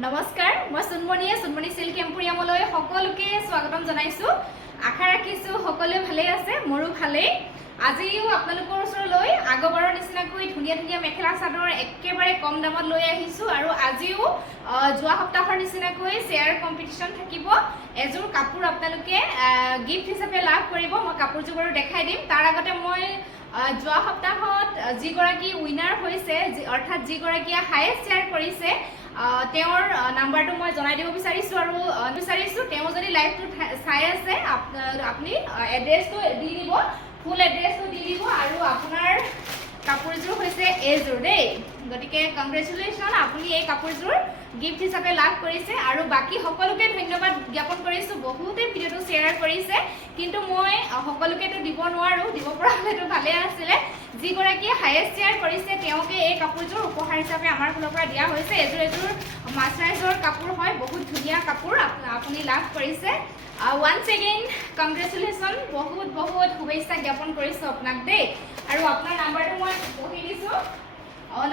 নমস্কাৰ, মই সুনমণি সিল্ক এম্পোৰিয়ামলৈ সকলোকে স্বাগতম জনাইছো। আশা ৰাখিছো সকলোৱে ভালে আছে, মোৰো ভালেই। আজিও আপোনালোকৰ ওচৰলৈ আগৰবাৰৰ নিচিনাকৈ ধুনীয়া ধুনীয়া মেখেলা চাদৰ একেবাৰে কম দামত লৈ আহিছো আৰু আজিও যোৱা সপ্তাহৰ নিচিনাকৈ শ্বেয়াৰ কম্পিটিশ্যন থাকিব। এযোৰ কাপোৰ আপোনালোকে গিফ্ট হিচাপে লাভ কৰিব। মই কাপোৰযোৰ বাৰু দেখাই দিম। তাৰ আগতে মই যোৱা সপ্তাহত যিগৰাকী উইনাৰ হৈছে, অৰ্থাৎ যিগৰাকীয়ে হায়েষ্ট শ্বেয়াৰ কৰিছে, তেওঁৰ নাম্বাৰটো মই জনাই দিব বিচাৰিছোঁ আৰু তেওঁ যদি লাইভটো চাই আছে আপুনি এড্ৰেছটো দি দিব, ফুল এড্ৰেছটো দি দিব আৰু আপোনাৰ কাপোৰযোৰ হৈছে এইযোৰ দেই। গতিকে কংগ্ৰেচুলেশ্যন, আপুনি এই কাপোৰযোৰ গিফ্ট হিচাপে লাভ কৰিছে আৰু বাকী সকলোকে ধন্যবাদ জ্ঞাপন কৰিছোঁ। বহুতে ভিডিঅ'টো শ্বেয়াৰ কৰিছে, কিন্তু মই সকলোকেতো দিব নোৱাৰোঁ, দিব পৰা হ'লেতো ভালে আছিলে। যিগৰাকীয়ে হায়েষ্ট শ্বেয়াৰ কৰিছে তেওঁকে এই কাপোৰযোৰ উপহাৰ হিচাপে আমাৰ ফালৰ পৰা দিয়া হৈছে। এযোৰ মাছৰাইজৰ কাপোৰ হয়, বহুত ধুনীয়া কাপোৰ আপুনি লাভ কৰিছে। ওৱান্স এগেইন কংগ্ৰেচুলেশ্যন, বহুত বহুত শুভেচ্ছা জ্ঞাপন কৰিছোঁ আপোনাক দেই। আৰু আপোনাৰ নাম্বাৰটো মই পঢ়ি দিছোঁ।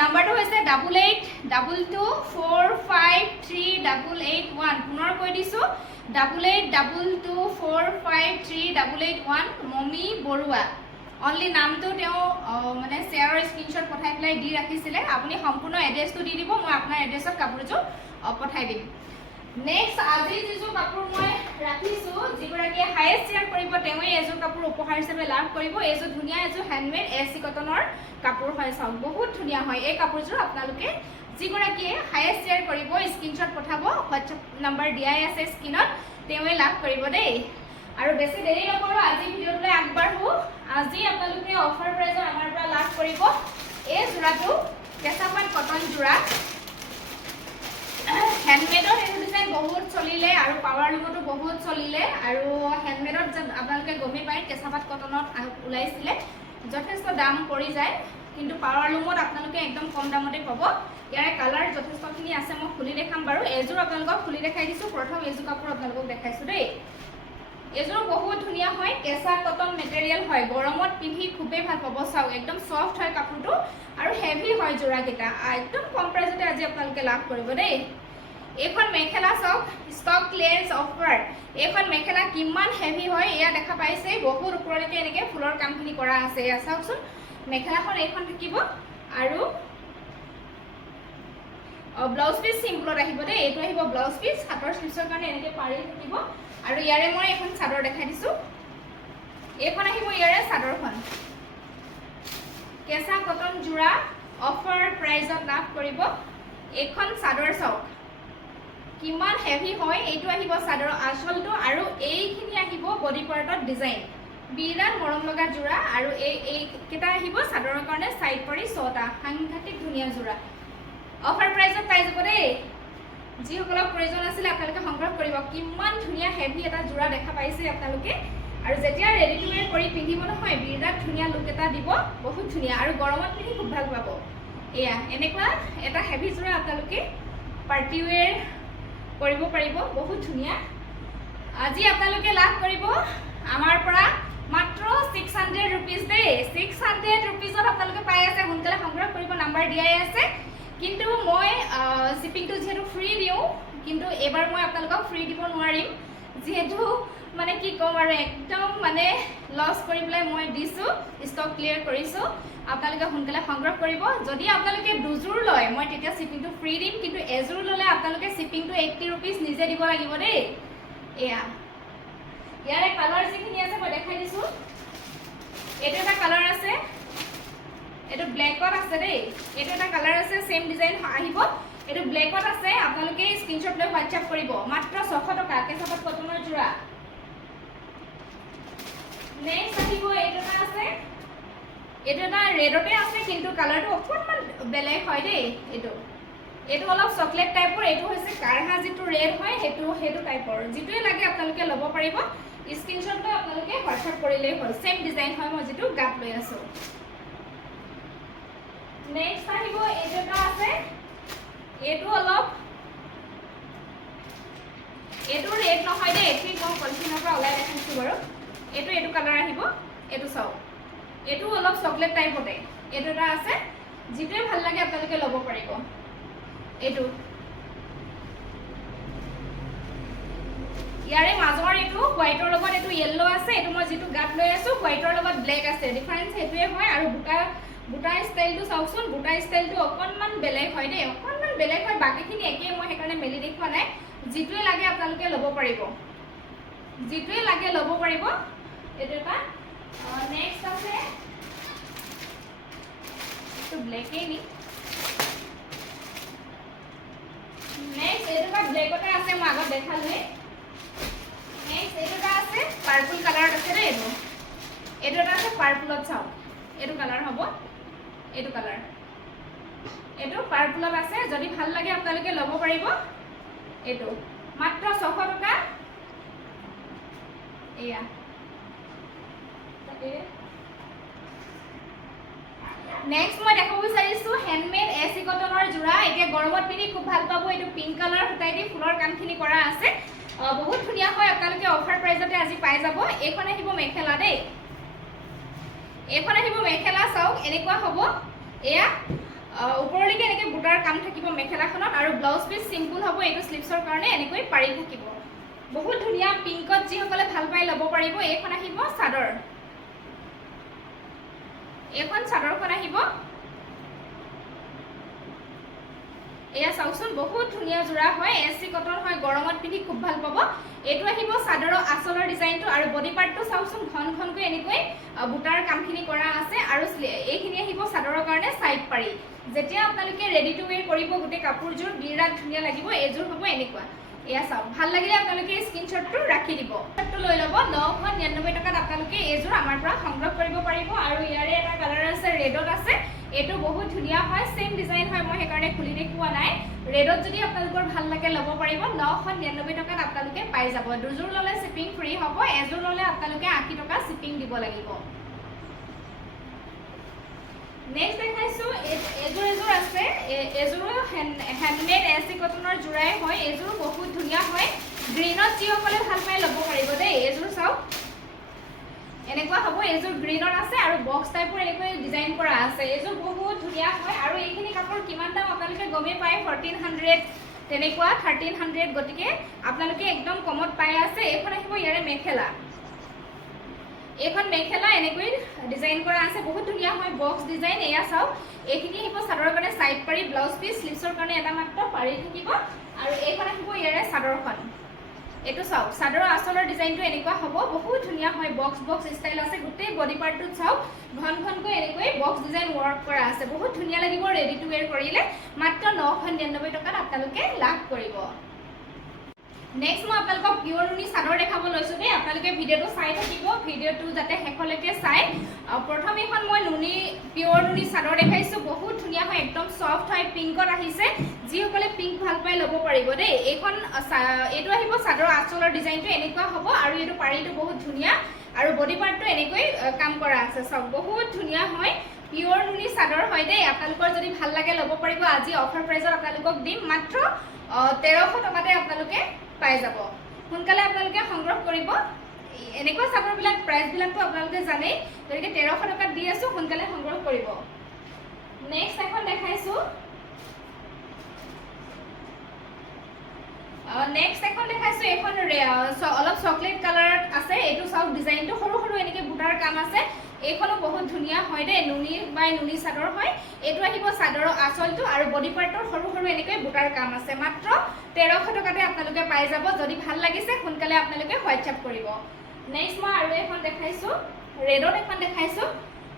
নাম্বাৰটো হৈছে 8822453881। পুনৰ কৈ দিছোঁ 8822453881। মমি বৰুৱা। অনলি নামটো তেওঁ মানে শ্বেয়াৰৰ স্ক্ৰীনশ্বট পঠাই পেলাই দি ৰাখিছিলে। আপুনি সম্পূৰ্ণ এড্ৰেছটো দি দিব, মই আপোনাৰ এড্ৰেছত কাপোৰযোৰ পঠাই দিম। নেক্সট আজি যিযোৰ কাপোৰ মই ৰাখিছোঁ, যিগৰাকীয়ে হায়েষ্ট শ্বেয়াৰ কৰিব তেওঁৱেই এযোৰ কাপোৰ উপহাৰ হিচাপে লাভ কৰিব। এইযোৰ ধুনীয়া এযোৰ হেণ্ডমেড এচি কটনৰ কাপোৰ হয়, চাওক বহুত ধুনীয়া হয় এই কাপোৰযোৰ। আপোনালোকে যিগৰাকীয়ে হায়েষ্ট শ্বেয়াৰ কৰিব স্ক্ৰীনশ্বট পঠাব, হোৱাটছএপ নাম্বাৰ দিয়াই আছে স্ক্ৰীনত, তেওঁৱে লাভ কৰিব দেই। আৰু বেছি দেৰি নকৰোঁ, আজি ভিডিঅ'টোলৈ আগবাঢ়োঁ। আজি আপোনালোকে অফাৰ প্ৰাইজত আমাৰ পৰা লাভ কৰিব এই যোৰাটো, কেঁচাপাত কটন যোৰা। হেণ্ডমেডত এইটো ডিজাইন বহুত চলিলে আৰু পাৱাৰ লুমতো বহুত চলিলে। আৰু হেণ্ডমেডত আপোনালোকে গমেই পায় কেঁচাপাত কটনত ওলাইছিলে, যথেষ্ট দাম পৰি যায়, কিন্তু পাৱাৰ লুমত আপোনালোকে একদম কম দামতে পাব। ইয়াৰে কালাৰ যথেষ্টখিনি আছে, মই খুলি দেখাম বাৰু। এযোৰ আপোনালোকক খুলি দেখাই দিছোঁ। প্ৰথম এযোৰ কাপোৰ আপোনালোকক দেখাইছোঁ দেই। এযোৰ বহুত ধুনীয়া হয়, কেঁচা কটন মেটেৰিয়েল হয়, গৰমত পিন্ধি খুবেই ভাল পাব। চাওক একদম চফ্ট হয় কাপোৰটো আৰু হেভি হয় যোৰাকেইটা। একদম কম প্ৰাইজতে আজি আপোনালোকে লাভ কৰিব দেই। এইখন মেখেলা চাওক, ষ্টক ক্লিয়াৰেন্স অফাৰ। এইখন মেখেলা কিমান হেভি হয় এয়া দেখা পাইছে, বহুত ওপৰলৈকে এনেকৈ ফুলৰ কামখিনি কৰা আছে। এয়া চাওকচোন, মেখেলাখন এইখন থাকিব আৰু ব্লাউজ পিচ চিম্পলত আহিব দেই। এইটো আহিব ব্লাউজ পিচ, হাতৰ স্লিভছৰ কাৰণে এনেকৈ পাৰি থাকিব। আৰু ইয়াৰে মই এখন চাদৰ দেখাই দিছোঁ। এইখন আহিব ইয়াৰে চাদৰখন, কেঁচা কটন যোৰা অফাৰ প্ৰাইজত লাভ কৰিব। এইখন চাদৰ চাওক কিমান হেভি হয়। এইটো আহিব চাদৰৰ আঁচলটো আৰু এইখিনি আহিব বডি পাৰ্টত ডিজাইন। বিৰাট মৰম লগা যোৰা আৰু এইকেইটা আহিব চাদৰৰ কাৰণে চাইড পৰি 6টা। সাংঘাতিক ধুনীয়া যোৰা, অফাৰ প্ৰাইজত পাই যাব দেই। যিসকলক প্ৰয়োজন আছিলে আপোনালোকে সংগ্ৰহ কৰিব। কিমান ধুনীয়া হেভি এটা যোৰা দেখা পাইছে আপোনালোকে। আৰু যেতিয়া ৰেডি টু ৱেৰ কৰি পিন্ধিব নহয়, বিৰাট ধুনীয়া লুক এটা দিব, বহুত ধুনীয়া আৰু গৰমত পিন্ধি খুব ভাল পাব। এয়া এনেকুৱা এটা হেভি যোৰা আপোনালোকে পাৰ্টি ৱেৰ কৰিব পাৰিব, বহুত ধুনীয়া। আজি আপোনালোকে লাভ কৰিব আমাৰ পৰা মাত্ৰ 600 ৰুপিজ দেই। 600 ৰুপিজত আপোনালোকে পাই আছে। সোনকালে সংগ্ৰহ কৰিব, নাম্বাৰ দিয়াই আছে। কিন্তু মই শ্বিপিংটো যিহেতু ফ্ৰী দিওঁ, কিন্তু এইবাৰ মই আপোনালোকক ফ্ৰী দিব নোৱাৰিম, যিহেতু মানে কি ক'ম আৰু একদম মানে লছ কৰি পেলাই মই দিছোঁ, ষ্টক ক্লিয়াৰ কৰিছোঁ। আপোনালোকে সোনকালে সংগ্ৰহ কৰিব। যদি আপোনালোকে দুযোৰ লয় মই তেতিয়া শ্বিপিংটো ফ্ৰী দিম, কিন্তু এযোৰ ল'লে আপোনালোকে শ্বিপিংটো 80 ৰুপিজ নিজে দিব লাগিব দেই। এয়া ইয়াৰে কালাৰ যিখিনি আছে মই দেখাই দিছোঁ। এইটো এটা কালাৰ আছে, এইটো ব্লেকত আছে দেই। এইটো এটা কালাৰ আছে, চেম ডিজাইন আহিব। এইটো ব্লেকত আছে, আপোনালোকে স্ক্ৰীনশ্বট লৈ হোৱাটছআপ কৰিব। মাত্ৰ 600 টকা, কেঁচাপাত কটনৰ যোৰা। নেক্সট আহিব এইটো এটা আছে, এইটো এটা ৰেডতে আছে, কিন্তু কালাৰটো অকণমান বেলেগ হয় দেই। এইটো অলপ চকলেট টাইপৰ, এইটো হৈছে কাঢ়া যিটো ৰেড হয় সেইটো টাইপৰ। যিটোৱে লাগে আপোনালোকে ল'ব পাৰিব। স্ক্ৰীনশ্বট লৈ আপোনালোকে হোৱাটছআপ কৰিলেই হ'ল। চেম ডিজাইন হয়, মই যিটো গাত লৈ আছোঁ। নেক্সট আহিব এইটো এটা আছে, এইটো অলপ এইটো ৰেড নহয় দেই, ঠিক মই পলিথিনৰ পৰা ওলাই দেখাইছোঁ বাৰু। এইটো কালাৰ আহিব। এইটো চাওক, এইটো অলপ চকলেট টাইপতে। এইটো এটা আছে, যিটোৱে ভাল লাগে আপোনালোকে ল'ব পাৰিব। এইটো ইয়াৰে মাজৰ এইটো হোৱাইটৰ লগত এইটো য়েল্লো আছে, এইটো মই যিটো গাত লৈ আছো হোৱাইটৰ লগত ব্লেক আছে, ডিফাৰেন্স সেইটোৱে হয়। আৰু বুটা ষ্টাইলটো চাওকচোন, বুটা ষ্টাইলটো অকণমান বেলেগ হয় দেই, অকণমান বেলেগ হয়, বাকীখিনি একেই, মই সেইকাৰণে মেলি দেখুওৱা নাই। যিটোৱে লাগে আপোনালোকে ল'ব পাৰিব, যিটোৱে লাগে ল'ব পাৰিব। এইটো এটা নেক্সট আছে, এইটো ব্লেকেই নি, নেক্সট এইটো এটা ব্লেকতে আছে, মই আগত দেখালোৱে। নেক্সট এইটো এটা আছে পাৰ্পল কালাৰত আছে দেই, এইটো এটা আছে পাৰ্পলত, চাওক এইটো কালাৰ হ'ব, এইটো কালাৰ, এইটো পাৰ্পলত আছে। যদি ভাল লাগে আপোনালোকে ল'ব পাৰিব। এইটো মাত্ৰ 600 টকা। এয়া নেক্সট মই দেখাব বিচাৰিছো হেণ্ডমেড এচি কটনৰ যোৰা। এতিয়া গৰমত পিন্ধি খুব ভাল পাব। এইটো পিংক কালাৰ সূতাই দি ফুলৰ কামখিনি কৰা আছে, বহুত ধুনীয়া হয়। আপোনালোকে অফাৰ প্ৰাইজতে আজি পাই যাব। এইখন আহিব মেখেলা দেই, এইখন আহিব মেখেলা, চাওক এনেকুৱা হ'ব। এয়া ওপৰলৈকে এনেকৈ বুটাৰ কাম থাকিব মেখেলাখনত, আৰু ব্লাউজ পিচ চিম্পুল হ'ব। এইটো স্লিভছৰ কাৰণে এনেকৈ পাৰি থাকিব, বহুত ধুনীয়া। পিংকত যিসকলে ভাল পাই ল'ব পাৰিব। এইখন আহিব চাদৰ, এইখন চাদৰখন আহিব। এয়া চাওকচোন, বহুত ধুনীয়া যোৰা হয়, এচি কটন হয়, গৰমত পিন্ধি খুব ভাল পাব। এইটো আহিব চাদৰৰ আঁচলৰ ডিজাইনটো, আৰু বডি পাৰ্টটো চাওকচোন, ঘন ঘনকৈ এনেকৈ বুটাৰ কামখিনি কৰা আছে। আৰু এইখিনি আহিব চাদৰৰ কাৰণে চাইড পাৰি। যেতিয়া আপোনালোকে ৰেডি টু ৱেৰ কৰিব গোটেই কাপোৰযোৰ বিৰাট ধুনীয়া লাগিব। এইযোৰ হ'ব এনেকুৱা। এয়া চাওক, ভাল লাগিলে আপোনালোকে স্ক্ৰীনশ্বটটো ৰাখি দিব, লৈ ল'ব। 999 টকাত আপোনালোকে এইযোৰ আমাৰ পৰা সংগ্ৰহ কৰিব পাৰিব। আৰু ইয়াৰে এটা কালাৰ আছে, ৰেডত আছে, এইটো বহুত ধুনীয়া হয়, সেম ডিজাইন হয়, মই সেইকাৰণে খুলি দেখুওৱা নাই। ৰেডত যদি আপোনালোকৰ ভাল লাগে ল'ব পাৰিব। 999 টকাত আপোনালোকে পাই যাব। দুযোৰ ল'লে শ্বিপিং ফ্ৰী হ'ব, এযোৰ ল'লে আপোনালোকে 80 টকা শ্বিপিং দিব লাগিব। নেক্সট দেখাইছো, এযোৰ আছে, এযোৰো হেণ্ডমেড এচি কটনৰ যোৰাই হয়। এযোৰ বহুত ধুনীয়া হয়, গ্ৰীণত যিসকলে ভাল পাই ল'ব পাৰিব দেই। এযোৰ চাওক, এনেকুৱা হ'ব। এযোৰ গ্ৰীণত আছে আৰু বক্স টাইপৰ এনেকৈ ডিজাইন কৰা আছে। এযোৰ বহুত ধুনীয়া হয়। আৰু এইখিনি কাপোৰ কিমান দাম আপোনালোকে গমেই পায়, 1400 তেনেকুৱা, 1300, গতিকে আপোনালোকে একদম কমত পাই আছে। এইখন আহিব ইয়াৰে মেখেলা, এইখন মেখেলা এনেকৈ ডিজাইন কৰা আছে, বহুত ধুনীয়া হয়, বক্স ডিজাইন। এয়া চাওক, এইখিনি আহিব চাদৰৰ কাৰণে চাইড পাৰি, ব্লাউজ পিচ, স্লিভছৰ কাৰণে এটা মাত্ৰ পাৰি থাকিব। আৰু এইখন আহিব ইয়াৰে চাদৰখন। এইটো চাওক, চাদৰৰ আঁচলৰ ডিজাইনটো এনেকুৱা হ'ব, বহুত ধুনীয়া হয়, বক্স বক্স ষ্টাইল আছে। গোটেই বডি পাৰ্টটোত চাওক, ঘন ঘনকৈ এনেকৈ বক্স ডিজাইন ৱৰ্ক কৰা আছে, বহুত ধুনীয়া লাগিব ৰেডি টু ৱেৰ কৰিলে। মাত্ৰ 999 টকাত আপোনালোকে লাভ কৰিব। নেক্সট মই আপোনালোকক পিয়ৰ নুনি চাদৰ দেখাব লৈছোঁ দেই। আপোনালোকে ভিডিঅ'টো চাই থাকিব, ভিডিঅ'টো যাতে শেষলৈকে চাই। প্ৰথম এখন মই পিয়ৰ নুনি চাদৰ দেখাইছোঁ, বহুত ধুনীয়া হয়, একদম চফ্ট হয়, পিংকত আহিছে। যিসকলে পিংক ভাল পাই ল'ব পাৰিব দেই। এইটো আহিব চাদৰৰ আঁচলৰ ডিজাইনটো এনেকুৱা হ'ব, আৰু এইটো পাৰিটো বহুত ধুনীয়া, আৰু বডি পাৰ্টটো এনেকৈ কাম কৰা আছে, চাওক বহুত ধুনীয়া হয়। পিয়ৰ নুনি চাদৰ হয় দেই। আপোনালোকৰ যদি ভাল লাগে ল'ব পাৰিব। আজি অফাৰ প্ৰাইজত আপোনালোকক দিম, মাত্ৰ 1300 টকাতে আপোনালোকে পাই যাব। সোনকালে আপোনালোকে সংগ্ৰহ কৰিব। এনেকুৱা চাদৰবিলাক প্ৰাইচবিলাকতো আপোনালোকে জানেই, গতিকে 1300 টকাত দি আছোঁ, সোনকালে সংগ্ৰহ কৰিব। নেক্সট এখন দেখাইছোঁ, এইখন অলপ চকলেট কালাৰত আছে। এইটো চাওক, ডিজাইনটো সৰু সৰু এনেকৈ বুটাৰ কাম আছে। এইখনো বহুত ধুনীয়া হয় দেই, নুনি বাই নুনি চাদৰ হয়। এইটো আহিব চাদৰৰ আঁচলটো, আৰু বডি পাৰ্টৰ সৰু সৰু এনেকৈ বুটাৰ কাম আছে। মাত্ৰ 1300 টকাতে আপোনালোকে পাই যাব। যদি ভাল লাগিছে সোনকালে আপোনালোকে হোৱাটছআপ কৰিব। নেক্সট মই আৰু এখন দেখাইছোঁ, ৰেডত এখন দেখাইছোঁ।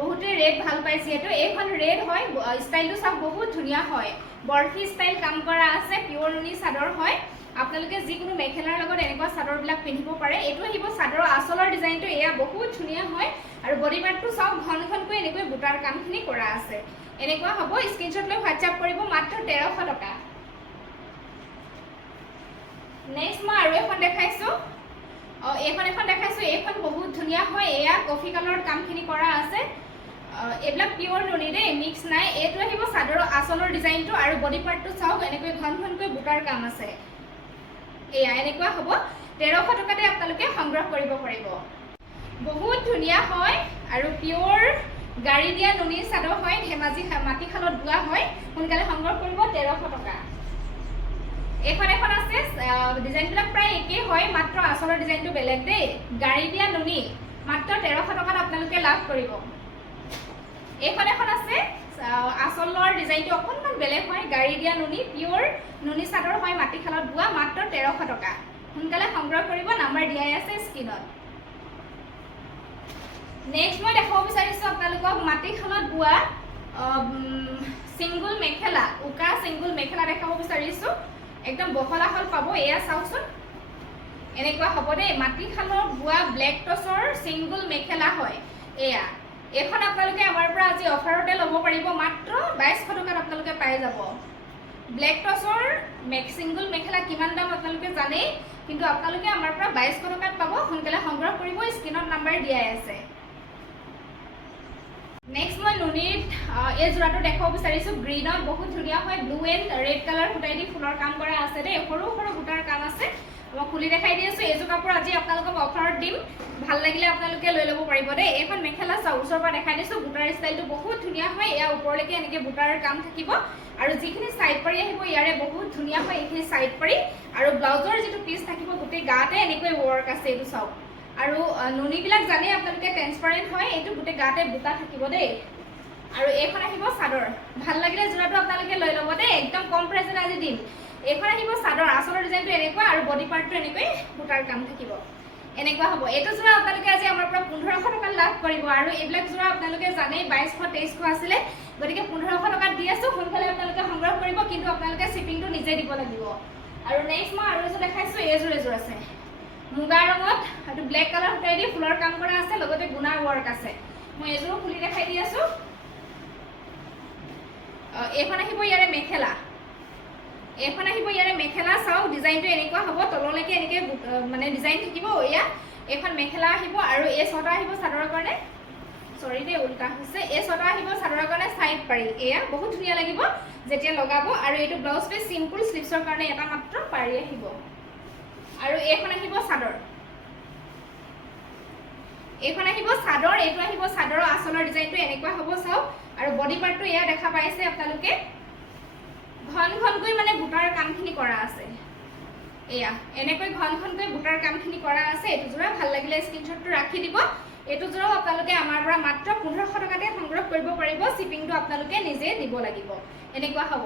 বহুতে ৰেড ভাল পায়, যিহেতু এইখন ৰেড হয়। ষ্টাইলটো চাওক, বহুত ধুনীয়া হয়, বৰফি ষ্টাইল কাম কৰা আছে, পিয়ৰ নুনি চাদৰ হয়। আপোনালোকে যিকোনো মেখেলাৰ লগত এনেকুৱা চাদৰবিলাক পিন্ধিব পাৰে। এইটো আহিব চাদৰৰ আঁচলৰ ডিজাইনটো, এয়া বহুত ধুনীয়া হয়। আৰু বডি পাৰ্টটো চাওক, ঘন ঘনকৈ এনেকৈ বুটাৰ কামখিনি কৰা আছে, এনেকুৱা হ'ব। স্ক্ৰীনশ্বট লৈ হোৱাটছআপ কৰিব, মাত্ৰ 1300 টকা। নেক্সট মই আৰু এখন দেখাইছোঁ, এইখন বহুত ধুনীয়া হয়। এয়া কফি কালাৰত কামখিনি কৰা আছে। এইবিলাক পিয়ৰ নুনি দেই, মিক্স নাই। এইটো আহিব চাদৰৰ আঁচলৰ ডিজাইনটো, আৰু বডি পাৰ্টটো চাওক, এনেকৈ ঘন ঘনকৈ বুটাৰ কাম আছে। এয়া এনেকুৱা হ'ব। 1300 টকাতে আপোনালোকে সংগ্ৰহ কৰিব পাৰিব। বহুত ধুনীয়া হয়, আৰু পিয়ৰ গাড়ী দিয়া নুনি চাদৰ হয়, ধেমাজি মাটিশালত বোৱা হয়। সোনকালে সংগ্ৰহ কৰিব, 1300 টকা। এখন আছে ডিজাইনবিলাক প্ৰায় একেই হয়, মাত্ৰ আঁচলৰ ডিজাইনটো বেলেগ দেই। গাড়ী দিয়া নুনি মাত্ৰ 1300 টকাত আপোনালোকে লাভ কৰিব। এইখন এখন আছে আঁচলৰ ডিজাইনটো অকণমান বেলেগ হয়, গাড়ী দিয়া নুনি, পিয়'ৰ নুনি চাদৰ হয়, মাটিশালত বোৱা, মাত্ৰ 1300 টকা। সোনকালে সংগ্ৰহ কৰিব, নাম্বাৰ দিয়াই আছে স্ক্ৰীনত। নেক্সট মই দেখাব বিচাৰিছোঁ আপোনালোকক মাটিশালত বোৱা ছিংগুল মেখেলা, উকা ছিংগুল মেখেলা দেখাব বিচাৰিছোঁ। একদম বহল আহল পাব। এয়া চাওকচোন, এনেকুৱা হ'ব দেই। মাটিশালত বোৱা ব্লেক টচৰ ছিংগুল মেখেলা হয় এয়া। এইখন আপোনালোকে আমাৰ পৰা আজি অফাৰতে ল'ব পাৰিব, মাত্ৰ 2200 টকাত আপোনালোকে পাই যাব। ব্লেক টচৰ ছিংগুল মেখেলা কিমান দাম আপোনালোকে জানেই, কিন্তু আপোনালোকে আমাৰ পৰা 2200 টকাত পাব। সোনকালে সংগ্ৰহ কৰিব, স্ক্ৰীনত নাম্বাৰ দিয়াই আছে। নেক্সট মই নুনিত এই যোৰাটো দেখাব বিচাৰিছোঁ। গ্ৰীণত বহুত ধুনীয়া হয়, ব্লু এণ্ড ৰেড কালাৰ সূতাই দি ফুলৰ কাম কৰা আছে দেই। সৰু সৰু সূতাৰ কাম আছে। মই খুলি দেখাই দি আছোঁ। এইযোৰ কাপোৰ আজি আপোনালোকক অফাৰত দিম, ভাল লাগিলে আপোনালোকে লৈ ল'ব পাৰিব দেই। এইখন মেখেলা চাওক, ওচৰৰ পৰা দেখাই দিছোঁ। বুটাৰ ষ্টাইলটো বহুত ধুনীয়া হয়। এয়া ওপৰলৈকে এনেকৈ বুটাৰ কাম থাকিব, আৰু যিখিনি ছাইড পাৰি আহিব ইয়াৰে বহুত ধুনীয়া হয় এইখিনি ছাইড পাৰি। আৰু ব্লাউজৰ যিটো পিচ থাকিব গোটেই গাতে এনেকৈ ৱৰ্ক আছে, এইটো চাওক। আৰু নুনিবিলাক জানেই আপোনালোকে ট্ৰেন্সপাৰেণ্ট হয়, এইটো গোটেই গাতে বুটা থাকিব দেই। আৰু এইখন আহিব চাদৰ। ভাল লাগিলে যোৰাটো আপোনালোকে লৈ ল'ব দেই, একদম কম প্ৰাইচত আজি দিম। এইখন আহিব চাদৰ, আঁচলৰ ডিজাইনটো এনেকুৱা, আৰু বডি পাৰ্টটো এনেকৈ বুটাৰ কাম থাকিব, এনেকুৱা হ'ব। এইটো যোৰা আপোনালোকে আজি আমাৰ পৰা 1500 টকাত লাভ কৰিব। আৰু এইবিলাক যোৰা আপোনালোকে জানেই 2200 2300 আছিলে, গতিকে 1500 টকাত দি আছোঁ। সোনকালে আপোনালোকে সংগ্ৰহ কৰিব, কিন্তু আপোনালোকে শ্বিপিংটো নিজে দিব লাগিব। আৰু নেক্সট মই আৰু এযোৰ দেখাইছোঁ। এযোৰ আছে মুগা ৰঙত, এইটো ব্লেক কালাৰ সূতাই দি ফুলৰ কাম কৰা আছে, লগতে গুণাৰ ৱৰ্ক আছে। মই এযোৰো খুলি দেখাই দি আছোঁ। এইখন আহিব ইয়াৰে মেখেলা, এইখন আহিব ইয়াৰে মেখেলা। চাওক ডিজাইনটো এনেকুৱা হ'ব, তললৈকে এনেকৈ মানে ডিজাইন থাকিব এয়া। এইখন মেখেলা আহিব, আৰু এই ছটা আহিব চাদৰৰ কাৰণে, চৰি দেই উল্টা হৈছে। এই ছটা আহিব চাদৰৰ কাৰণে ছাইড পাৰি, এয়া বহুত ধুনীয়া লাগিব যেতিয়া লগাব। আৰু এইটো ব্লাউজ পিচ চিম্পুল স্লিভছৰ কাৰণে এটা মাত্ৰ পাৰি আহিব। আৰু এইখন আহিব চাদৰ, এইখন আহিব চাদৰ। এইটো আহিব চাদৰৰ আঁচলৰ ডিজাইনটো এনেকুৱা হ'ব চাওক। আৰু বডি পাৰ্টটো এয়া দেখা পাইছে আপোনালোকে, ঘন ঘনকৈ মানে বুটাৰ কামখিনি কৰা আছে। এয়া এনেকৈ ঘন ঘনকৈ বুটাৰ কামখিনি কৰা আছে। এইটো যোৰা ভাল লাগিলে স্ক্ৰীনশ্বটটো ৰাখি দিব। এইটো যোৰাও আপোনালোকে আমাৰ পৰা মাত্ৰ 1500 টকাতে সংগ্ৰহ কৰিব পাৰিব, শ্বিপিংটো আপোনালোকে নিজে দিব লাগিব। এনেকুৱা হ'ব।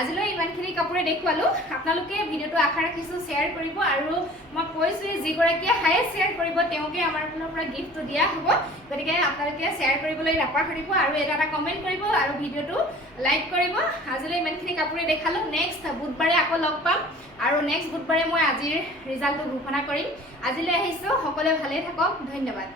আজিলৈ ইমানখিনি কাপোৰে দেখুৱালোঁ। আপোনালোকে ভিডিঅ'টো আশা ৰাখিছোঁ শ্বেয়াৰ কৰিব, আৰু মই কৈছোঁ যিগৰাকীয়ে হায়েষ্ট শ্বেয়াৰ কৰিব তেওঁকে আমাৰ ফালৰ পৰা গিফ্টটো দিয়া হ'ব। গতিকে আপোনালোকে শ্বেয়াৰ কৰিবলৈ নাপাহৰিব, আৰু এটা কমেণ্ট কৰিব, আৰু ভিডিঅ'টো লাইক কৰিব। আজিলৈ ইমানখিনি কাপোৰে দেখালোঁ। নেক্সট বুধবাৰে আকৌ লগ পাম, আৰু নেক্সট বুধবাৰে মই আজিৰ ৰিজাল্টটো ঘোষণা কৰিম। আজিলৈ আহিছোঁ, সকলোৱে ভালেই থাকক, ধন্যবাদ।